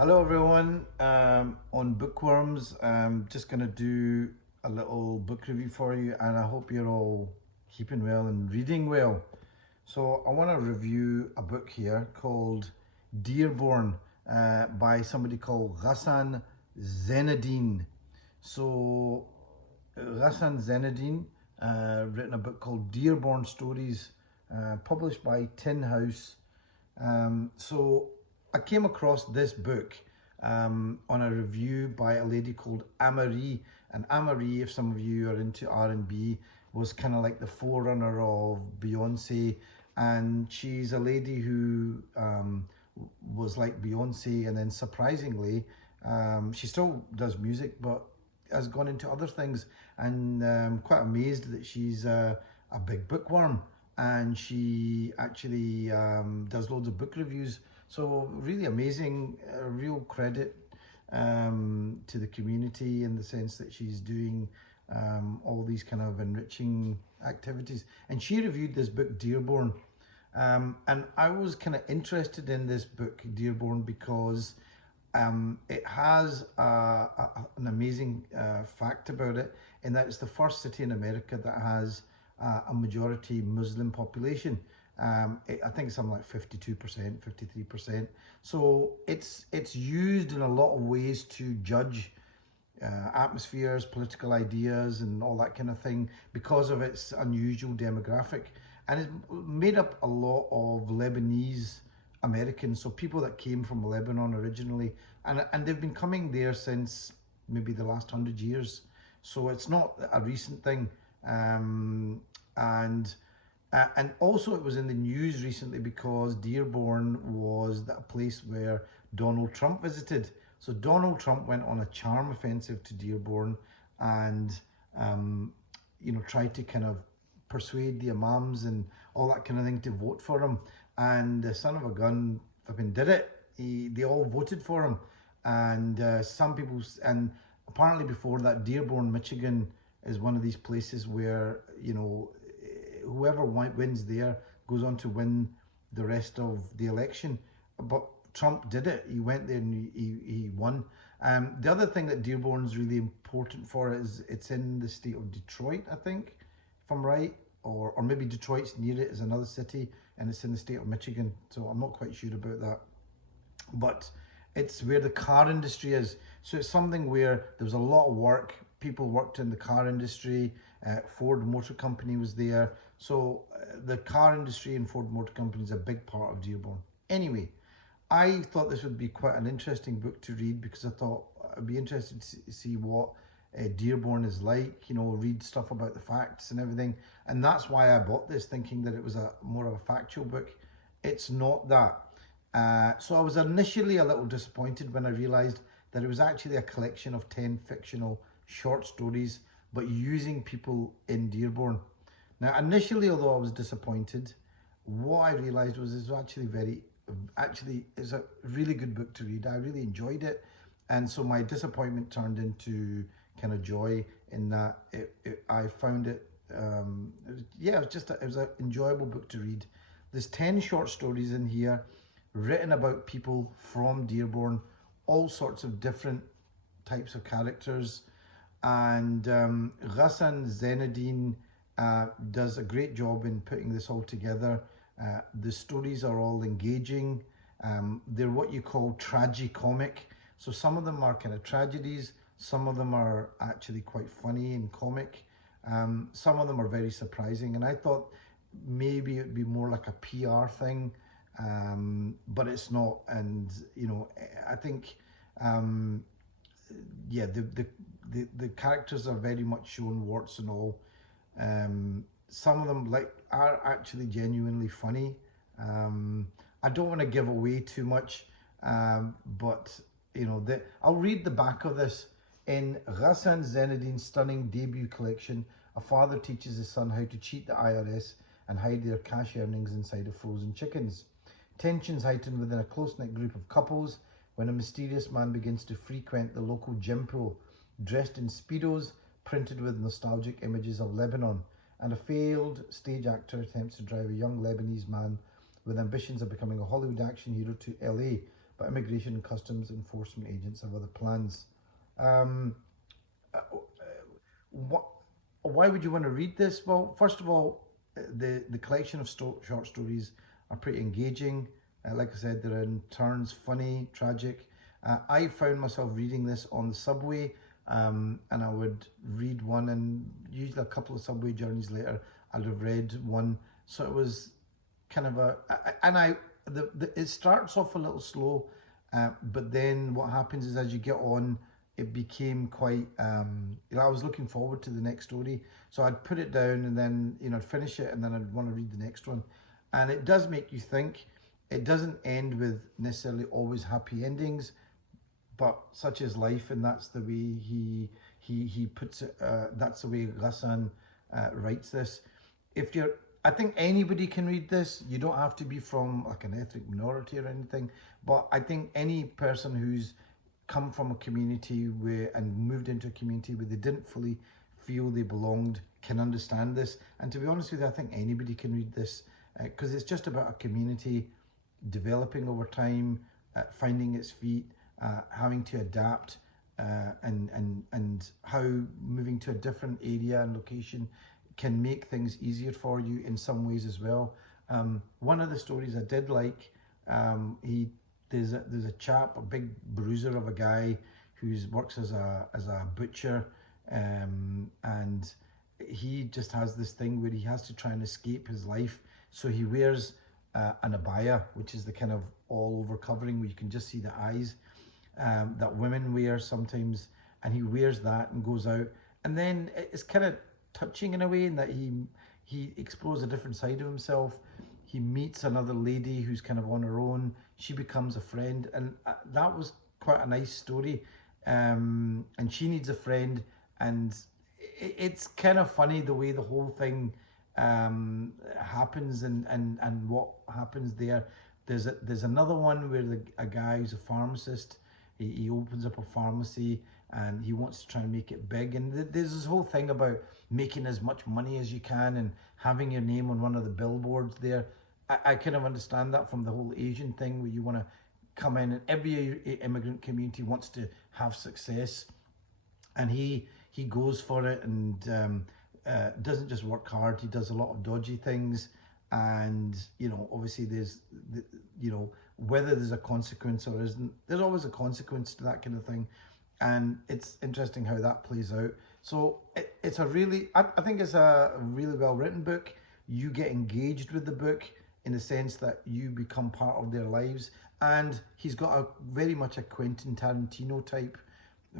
Hello everyone, on Bookworms. I'm just going to do a little book review for you, and I hope you're all keeping well and reading well. So I want to review a book here called Dearborn by somebody called Ghassan Zeineddine. So Ghassan Zeineddine written a book called Dearborn Stories, published by Tin House. So I came across this book on a review by a lady called Amarie. And Amarie, if some of you are into R&B, was kind of like the forerunner of Beyonce. And she's a lady who was like Beyonce, and then surprisingly, she still does music, but has gone into other things. And quite amazed that she's a big bookworm, and she actually does loads of book reviews. So really amazing, real credit to the community in the sense that she's doing all these kind of enriching activities. And she reviewed this book, Dearborn. And I was kind of interested in this book, Dearborn, because it has an amazing fact about it, in that it's the first city in America that has a majority Muslim population. I think it's something like 52%, 53%. So it's used in a lot of ways to judge atmospheres, political ideas, and all that kind of thing because of its unusual demographic. And it's made up a lot of Lebanese Americans, so people that came from Lebanon originally, and they've been coming there since maybe the last 100 years. So it's not a recent thing. And also it was in the news recently because Dearborn was a place where Donald Trump visited. So Donald Trump went on a charm offensive to Dearborn, and tried to kind of persuade the imams and all that kind of thing to vote for him. And the son of a gun fucking did it. They all voted for him. And some people, and apparently before that, Dearborn, Michigan is one of these places where, whoever wins there goes on to win the rest of the election. But Trump did it. He went there and he won. The other thing that Dearborn's really important for is it's in the state of Detroit, I think, if I'm right. Or maybe Detroit's near it is another city, and it's in the state of Michigan. So I'm not quite sure about that. But it's where the car industry is. So it's something where there was a lot of work. People worked in the car industry. Ford Motor Company was there. So the car industry and Ford Motor Company is a big part of Dearborn. Anyway, I thought this would be quite an interesting book to read, because I thought I'd be interested to see what Dearborn is like, read stuff about the facts and everything. And that's why I bought this, thinking that it was more of a factual book. It's not that. So I was initially a little disappointed when I realized that it was actually a collection of 10 fictional short stories, but using people in Dearborn. Now, initially, although I was disappointed, what I realized was it's actually it's a really good book to read. I really enjoyed it. And so my disappointment turned into kind of joy in that I found it, it was an enjoyable book to read. There's 10 short stories in here written about people from Dearborn, all sorts of different types of characters. And Ghassan Zeineddine does a great job in putting this all together. The stories are all engaging. They're what you call tragicomic. So some of them are kind of tragedies. Some of them are actually quite funny and comic. Some of them are very surprising. And I thought maybe it'd be more like a PR thing, but it's not. And, I think, the characters are very much shown warts and all. Some of them are actually genuinely funny. I don't want to give away too much, but I'll read the back of this. In Ghassan Zeineddin's stunning debut collection, a father teaches his son how to cheat the IRS and hide their cash earnings inside of frozen chickens. Tensions heighten within a close-knit group of couples when a mysterious man begins to frequent the local gym pool, dressed in Speedos printed with nostalgic images of Lebanon, and a failed stage actor attempts to drive a young Lebanese man with ambitions of becoming a Hollywood action hero to LA, but immigration and customs enforcement agents have other plans. Um, what, why would you want to read this? Well, first of all, the collection of short stories are pretty engaging. Like I said, they're in turns funny, tragic. I found myself reading this on the subway, and I would read one, and usually a couple of subway journeys later, I'd have read one. So it was kind of it starts off a little slow, but then what happens is as you get on, it became quite, I was looking forward to the next story. So I'd put it down and then, I'd finish it and then I'd want to read the next one. And it does make you think. It doesn't end with necessarily always happy endings, but such is life, and that's the way he puts it. That's the way Ghassan writes this. I think anybody can read this. You don't have to be from like an ethnic minority or anything, but I think any person who's come from a community and moved into a community where they didn't fully feel they belonged can understand this. And to be honest with you, I think anybody can read this, because it's just about a community developing over time, finding its feet, having to adapt, and how moving to a different area and location can make things easier for you in some ways as well. One of the stories I did like, there's a chap, a big bruiser of a guy who works as a butcher, and he just has this thing where he has to try and escape his life. So he wears an abaya, which is the kind of all over covering where you can just see the eyes, that women wear sometimes, and he wears that and goes out. And then it's kind of touching in a way in that he explores a different side of himself. He meets another lady who's kind of on her own. She becomes a friend, and that was quite a nice story. And she needs a friend, and it's kind of funny the way the whole thing happens and what happens there. There's another one where a guy who's a pharmacist, he opens up a pharmacy and he wants to try and make it big, and there's this whole thing about making as much money as you can and having your name on one of the billboards there. I kind of understand that from the whole Asian thing where you want to come in, and every immigrant community wants to have success, and he goes for it, and doesn't just work hard, he does a lot of dodgy things. And obviously there's whether there's a consequence or isn't, there's always a consequence to that kind of thing, and it's interesting how that plays out. So I think it's a really well written book. You get engaged with the book in the sense that you become part of their lives, and he's got very much a Quentin Tarantino type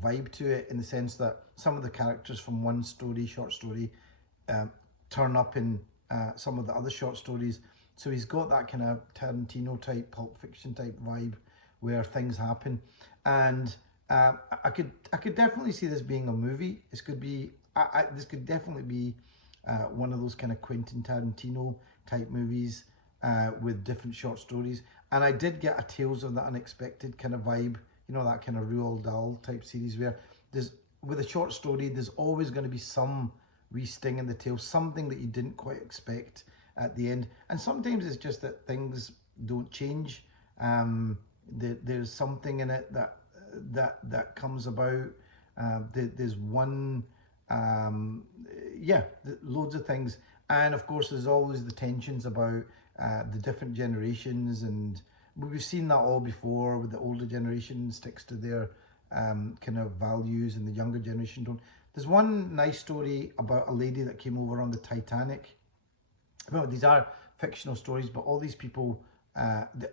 vibe to it, in the sense that some of the characters from one short story turn up in some of the other short stories. So he's got that kind of Tarantino type, Pulp Fiction type vibe where things happen. And I could definitely see this being a movie. This could definitely be one of those kind of Quentin Tarantino type movies with different short stories. And I did get a Tales of the Unexpected kind of vibe, that kind of Roald Dahl type series where with a short story, there's always going to be some wee sting in the tail, something that you didn't quite expect at the end. And sometimes it's just that things don't change. There's something in it that comes about. There's one, loads of things. And of course, there's always the tensions about the different generations, and we've seen that all before, with the older generation sticks to their kind of values and the younger generation don't. There's one nice story about a lady that came over on the Titanic. Well, these are fictional stories, but all these people,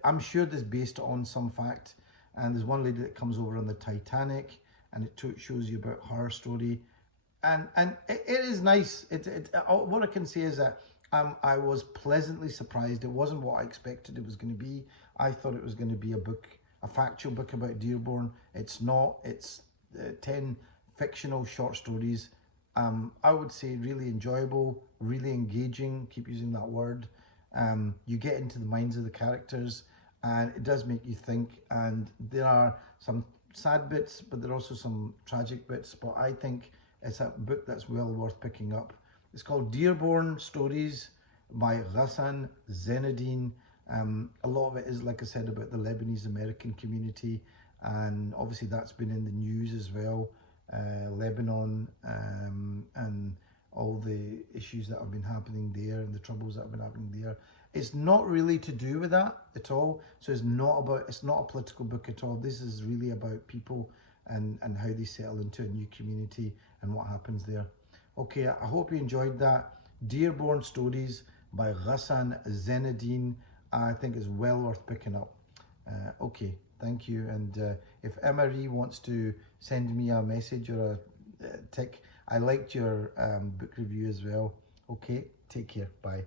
I'm sure this is based on some fact. And there's one lady that comes over on the Titanic, and it shows you about her story. And it is nice. What I can say is that I was pleasantly surprised. It wasn't what I expected it was going to be. I thought it was going to be a factual book about Dearborn. It's not. It's 10 fictional short stories. I would say really enjoyable, really engaging. Keep using that word. You get into the minds of the characters, and it does make you think. And there are some sad bits, but there are also some tragic bits. But I think it's a book that's well worth picking up. It's called Dearborn Stories by Ghassan Zeineddine. A lot of it is, like I said, about the Lebanese American community, and obviously that's been in the news as well. Lebanon, and all the issues that have been happening there and the troubles that have been happening there. It's not really to do with that at all. So it's not a political book at all. This is really about people and how they settle into a new community and what happens there. Okay, I hope you enjoyed that. Dearborn Stories by Ghassan Zeineddine. I think is well worth picking up. Okay, thank you. And if Emery wants to send me a message or a tick, I liked your book review as well. Okay, take care. Bye.